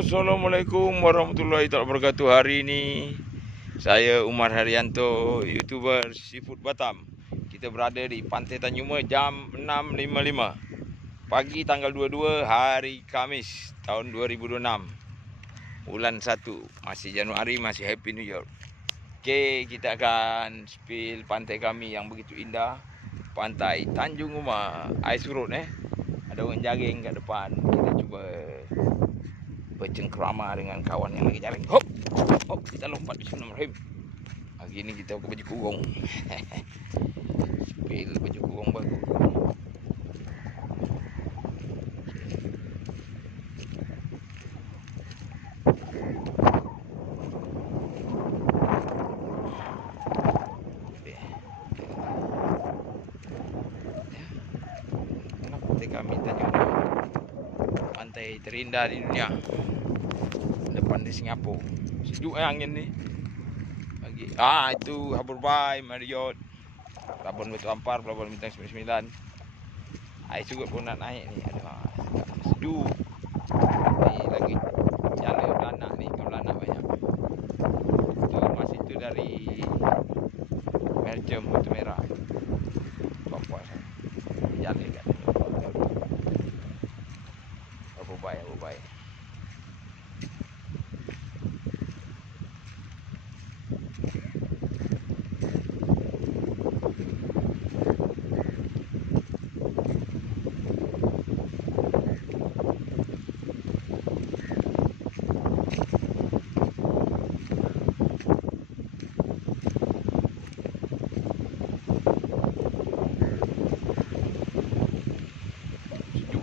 Assalamualaikum warahmatullahi wabarakatuh. Hari ini saya Umar Haryanto, YouTuber Seafood Batam. Kita berada di Pantai Tanjung jam 6.55 pagi tanggal 22 hari Khamis tahun 2026. Bulan 1, masih Januari, masih Happy New Year. Okey, kita akan spill pantai kami yang begitu indah. Pantai Tanjung Umar, air surut Ada orang jaring kat depan. Kita cuba bercengkrama dengan kawan yang lagi jaring. Hop, hop, kita lompat. Bismillahirrahmanirrahim. Hari ni kita pakai baju kurung. Spill baju kurung baru. Pantai kami Tanjung Umar, pantai terindah di dunia, depan di Singapura. Sejuk angin ni. Pagi. Itu Harbour Bay, Marriott, Pelabuhan Batu Ampar, Pelabuhan Bintang 99. Air surut pun nak naik ni. Aduh, sejuk. Ni lagi jalan belanak ni, ikan belanak banyak. Tu mas itu dari Belgium, Batu Merah. Puas-puas. Jalan kat Harbour Bay.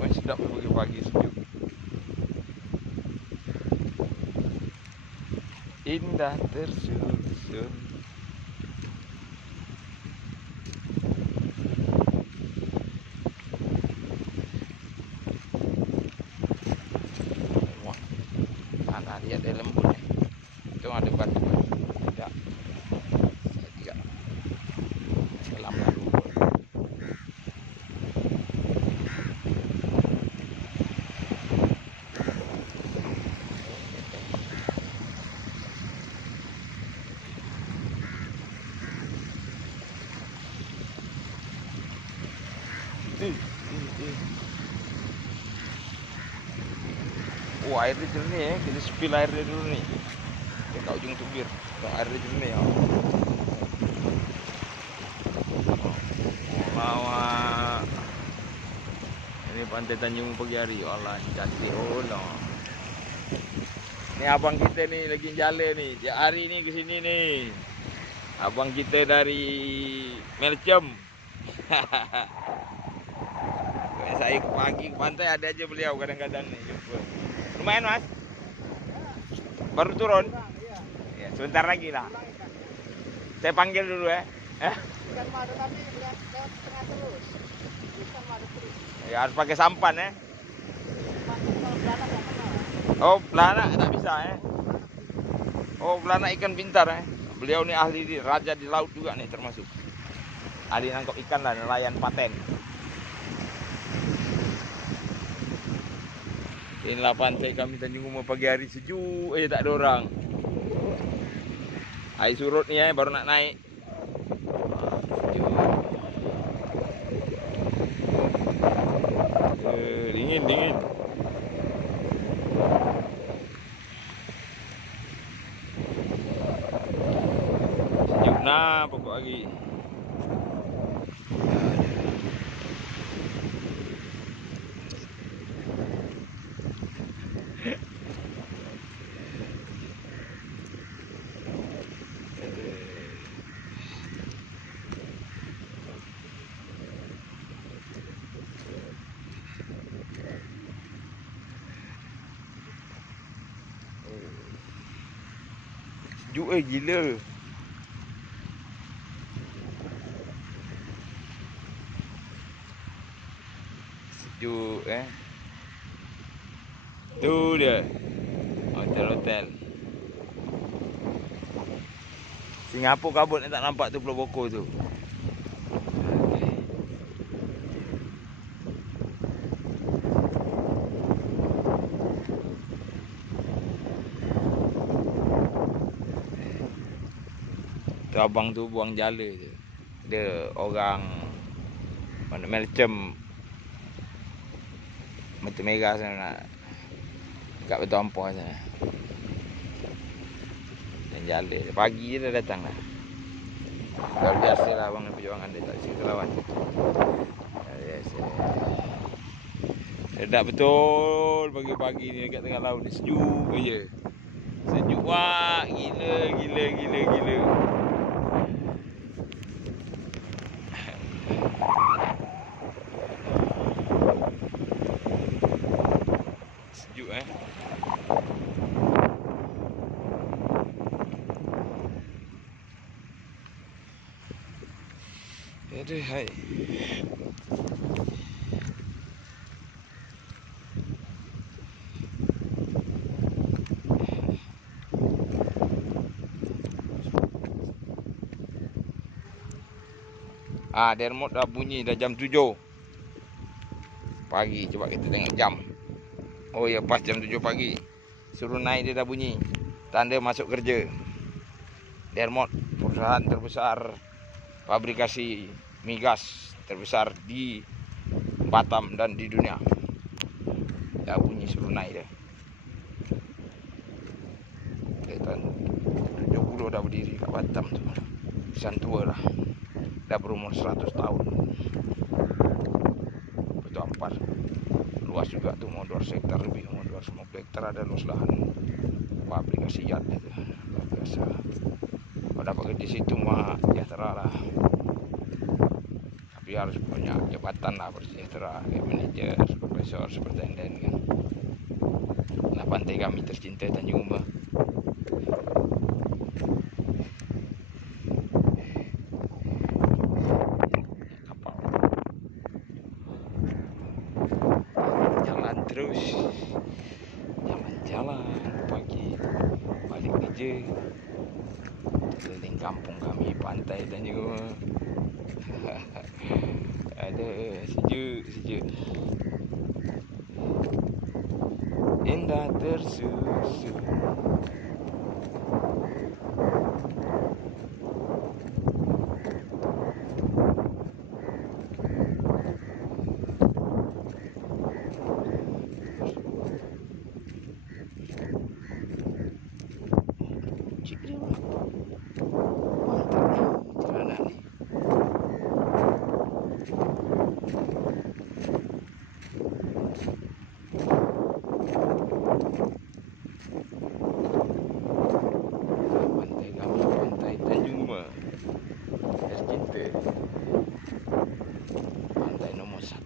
Sedap pagi-pagi sejuk. Indah tersusun. Wah, mana dia ada lembut ni. Itu ada batu. Tidak. Saya tidak. Selam lalu. Oh, air dia jernih Kita spill air dia dulu ni. Dekat ujung tubir. Air dia jernih Lawak. Ini pantai Tanjung pagi hari. Allah, cantik. Oh no. Ni abang kita ni lagi jalan ni. Tiap hari ni ke sini ni. Abang kita dari Belgium. Saya pagi ke pantai ada aja beliau kadang-kadang ni jumpa. Lumayan mas. Baru turun. Ya, sebentar lagi lah. Saya panggil dulu Bukan madu tapi lewat tengah terus. Bukan madu terus. Ya, harus pakai sampan Kalau belanak tak kenal. Oh, belanak tak bisa Oh, belanak ikan pintar Beliau ni ahli di raja di laut juga nih termasuk. Ahli nangkap ikan lah, nelayan paten. Inilah pantai kami Tanjung Umar pagi hari sejuk tak ada orang. Air surut ni baru nak naik. Sejuk. Dingin. Sejuk nah pokok lagi. Sejuk gila. Sejuk Tu dia. Hotel. Singapura kabut ni tak nampak tu Pulau Boko tu. Tu abang tu buang jala je. Dia orang mana macam mata merah sana nak kat Batu Ampah sana. Dan jala dia. Pagi je dah datang dah. Dah biasa lah abang perjuangan dia tak suka lawan. Dah biasa. Sedap betul pagi-pagi ni dekat tengah laut ni. Sejuk je. Sejuk wah, gila. Sejuk Aduh hai. Dermot dah bunyi dah jam 7 pagi. Coba kita tengok jam. Oh ya, pas jam 7 pagi. Suruh naik dia dah bunyi. Tanda masuk kerja. Dermot, perusahaan terbesar fabrikasi migas terbesar di Batam dan di dunia. Dah bunyi suruh naik dia. Dia tahun 70 dah berdiri kat Batam tu. Pesan tua lah. Dah berumur 100 tahun. Batu Ampar. Luas juga tu, mau 200 hektar lebih, mau 250 hektar ada luas lahan. Fabrikasi yat itu. Luar biasa. Kalau dapat kerja di situ mah sejahtera lah. Tapi harus punya jabatan lah bersejahtera. Kayak manajer, profesor, superintenden kan. Nah, pantai kami tercinta Tanjung Uma. Terus jalan-jalan pagi balik kerja, keliling kampung kami pantai Tanjung Uma. Ada sejuk indah tersusun. Pantai nomor 1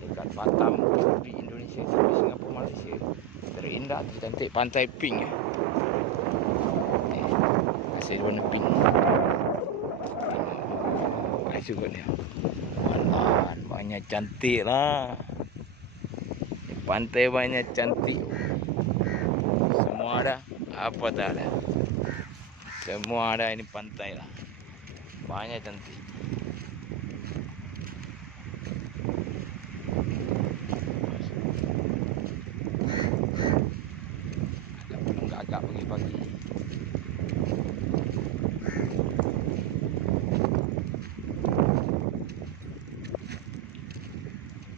dekat Batam di Indonesia, di Singapura, Malaysia. Terindah, tercantik, pantai pink. Pasir warna pink. Tengok suka dia. Alah, banyak cantik lah. Pantai banyak cantik. Semua ada, apa tak ada. Semua ada, ini pantai lah. Banyak cantik. Agak belum agak pagi-pagi.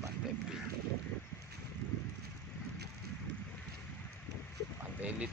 Pantai pink. Pantai elit.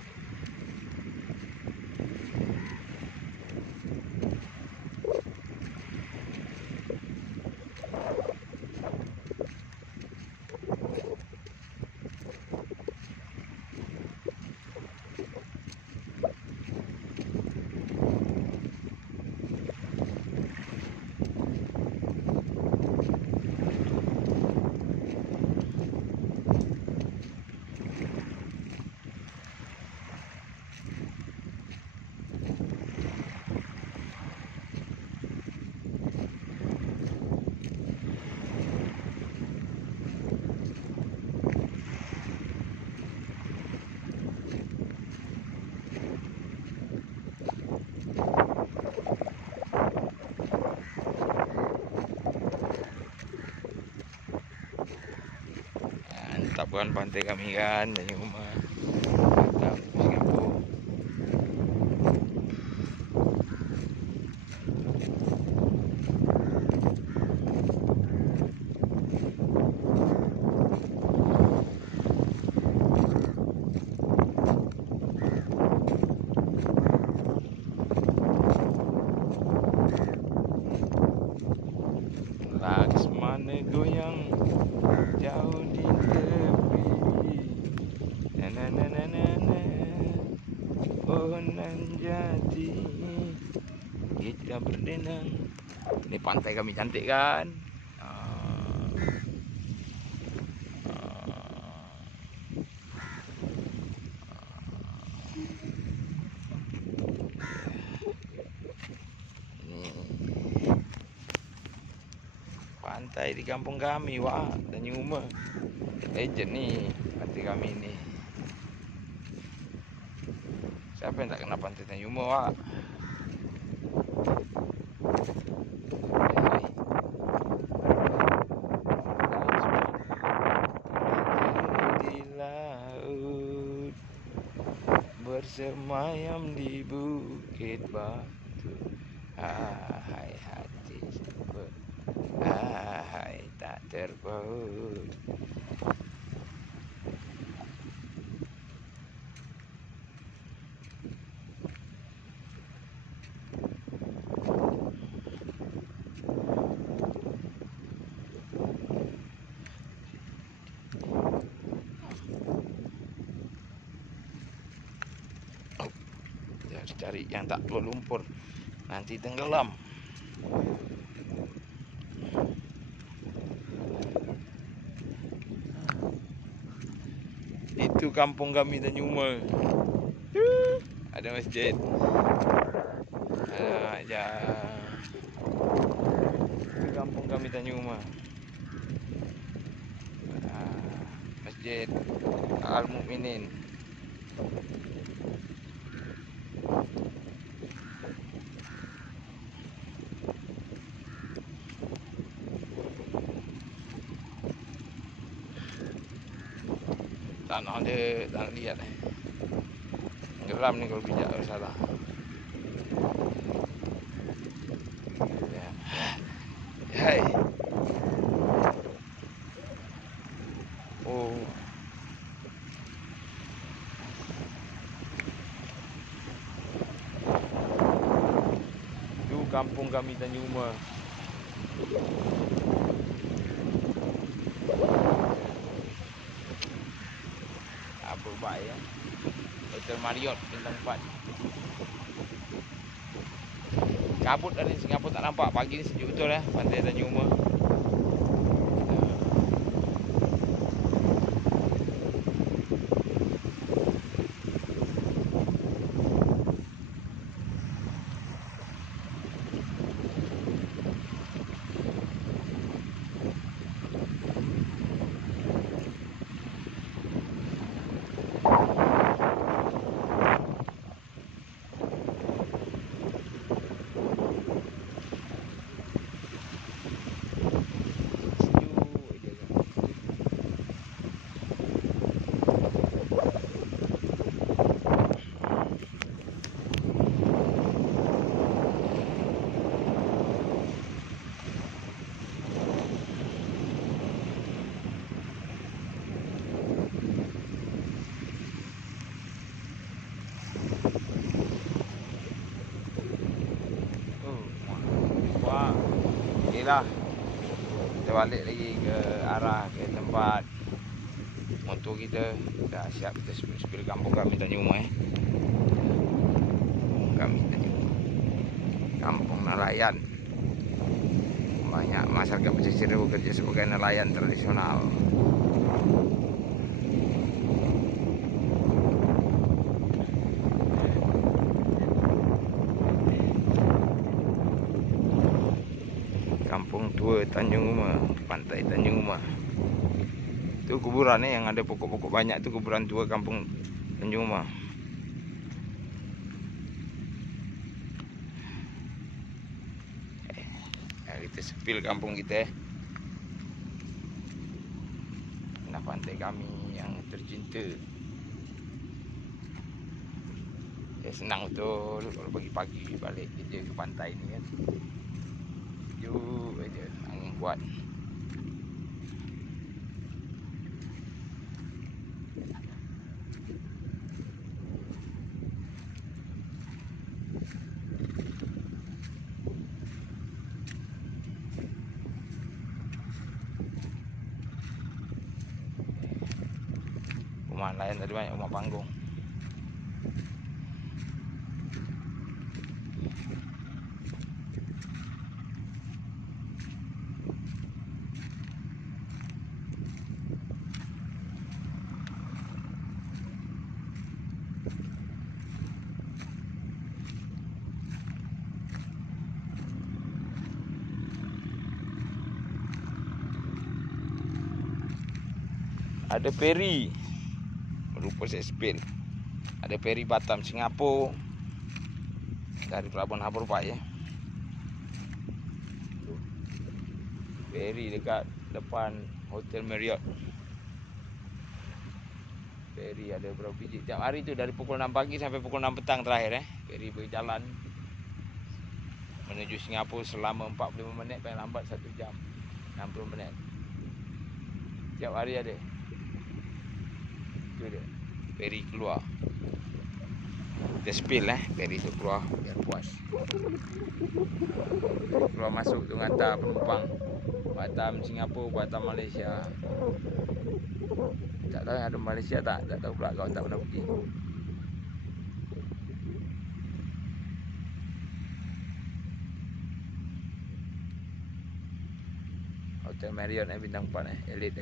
Mantap kan pantai kami kan, Tanjung Uma, Batam, Singapura. pohonan jati kita berdendang. Ini pantai kami cantik kan? Pantai di kampung kami, wah, Tanjung Uma. Legend nih pantai kami ini. Siapa yang tak kenal pantai Tanjung Uma, wah? Di laut, bersemayam di bukit batu. Hai hati, hai tak terpaut. Harus cari yang tak berlumpur, nanti tenggelam. Itu kampung kami Tanjung Uma. Ada masjid. Ada itu kampung kami Tanjung Uma. Masjid Al-Mukminin. Tanah dia tak lihat. Geram ni kalau bijak salah. Ya. Hai. Oh. Itu kampung kami Tanjung Uma. Apa baik ya? Hotel Marriott bintang 4. Kabut dari Singapura tak nampak. Pagi ni sejuk betul ya pantai Tanjung Uma. Okeylah. Kita balik lagi ke arah ke tempat motor kita. Dah siap kita spill kampung kami Tanjung Uma. Kami Tanjung Uma. Kampung nelayan. Banyak masyarakat pesisir bekerja sebagai nelayan tradisional. Kampung tua Tanjung Uma, pantai Tanjung Uma. Itu kuburan yang ada pokok-pokok banyak tu kuburan tua kampung Tanjung Uma. Kita sepil kampung kita. Nah, pantai kami yang tercinta. Senang betul kalau pagi-pagi balik kerja ke pantai ni kan. Sejuk aja, angin kuat. Rumah lain tadi banyak rumah panggung. Ada feri berupa sespil. Ada feri Batam Singapura dari Pelabuhan Harbour Park ya. Feri dekat depan Hotel Marriott. Feri ada berapa biji tiap hari tu, dari pukul 6 pagi sampai pukul 6 petang terakhir Feri berjalan menuju Singapura selama 45 minit, paling lambat 1 jam 60 minit. Tiap hari ada. Itu dia. Feri keluar. Kita spill feri tu keluar biar puas. Keluar masuk tu hantar penumpang Batam Singapura, Batam Malaysia. Tak tahu ada Malaysia tak tahu pula, kau tak pernah pergi. Hotel Marriott bintang 4 elite.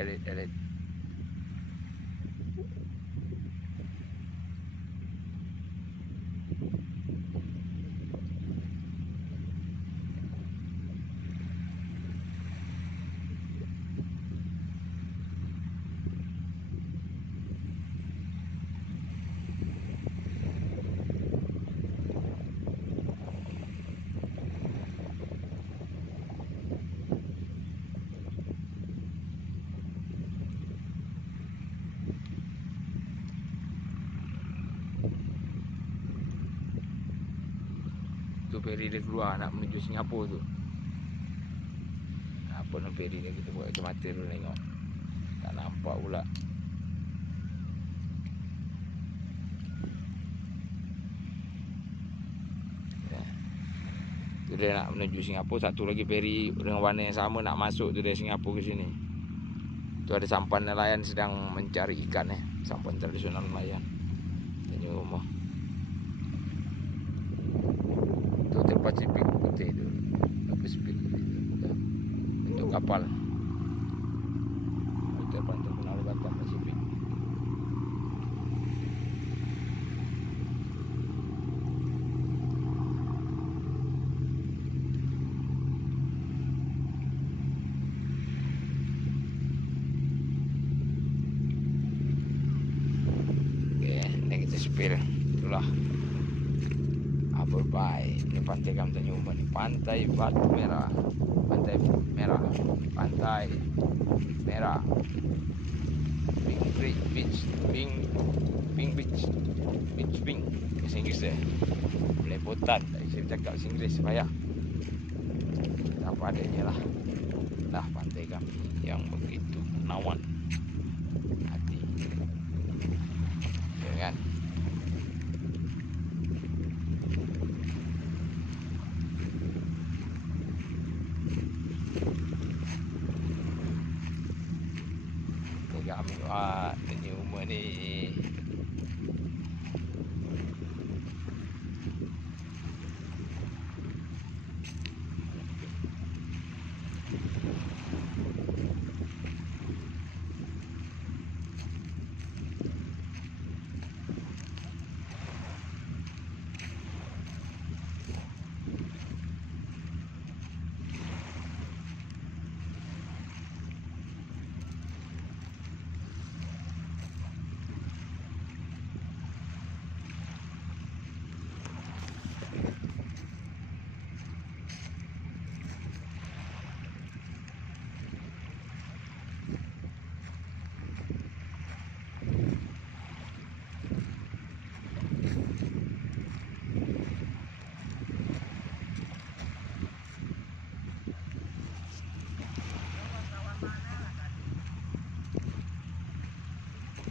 Tu feri dia keluar nak menuju Singapura tu. Apa nak feri ni, kita buat kacamata dulu tengok. Tak nampak pula. Tu dia nak menuju Singapura. Satu lagi feri dengan warna yang sama nak masuk tu dari Singapura ke sini. Tu ada sampan nelayan sedang mencari ikan sampan tradisional nelayan. Ini rumah. Tu Hotel Pacific putih tu. Pacific putih tu. Bentuk kapal. Hotel paling terkenal di Batam, Pacific. Spill itulah Harbour Bay. Ini pantai Gam Tanyuman, pantai Batu Merah, pantai merah, pantai merah, Pink Beach, Pink Beach, Beach Pink, bahasa Inggeris Melepotan. Saya cakap bahasa Inggeris payah. Apa adanya lah. Dah pantai kami yang begitu menawan hati. Ya kan? Kami ni rumah ni.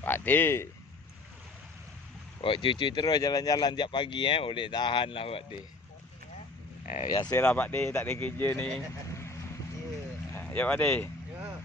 Pak D. Buat cucu terus jalan-jalan tiap pagi boleh tahan lah Pak D. Biasalah Pak D tak ada kerja ni. Ya Pak D. Ya.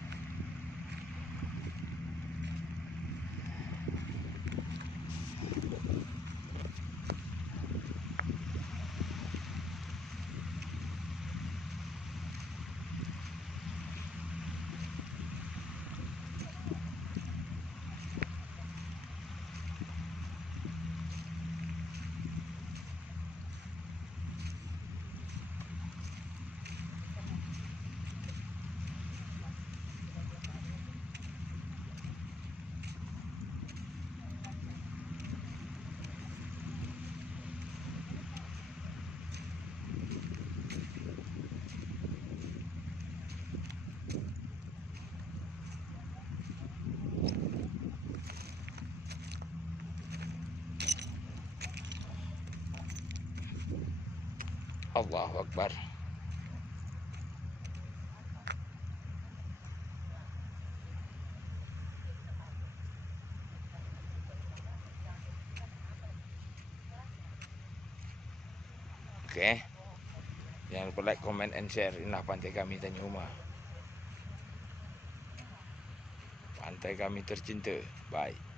Allahu Akbar. Oke. Jangan lupa like, comment, and share. Inilah pantai kami Tanjung Uma. Pantai kami tercinta. Bye.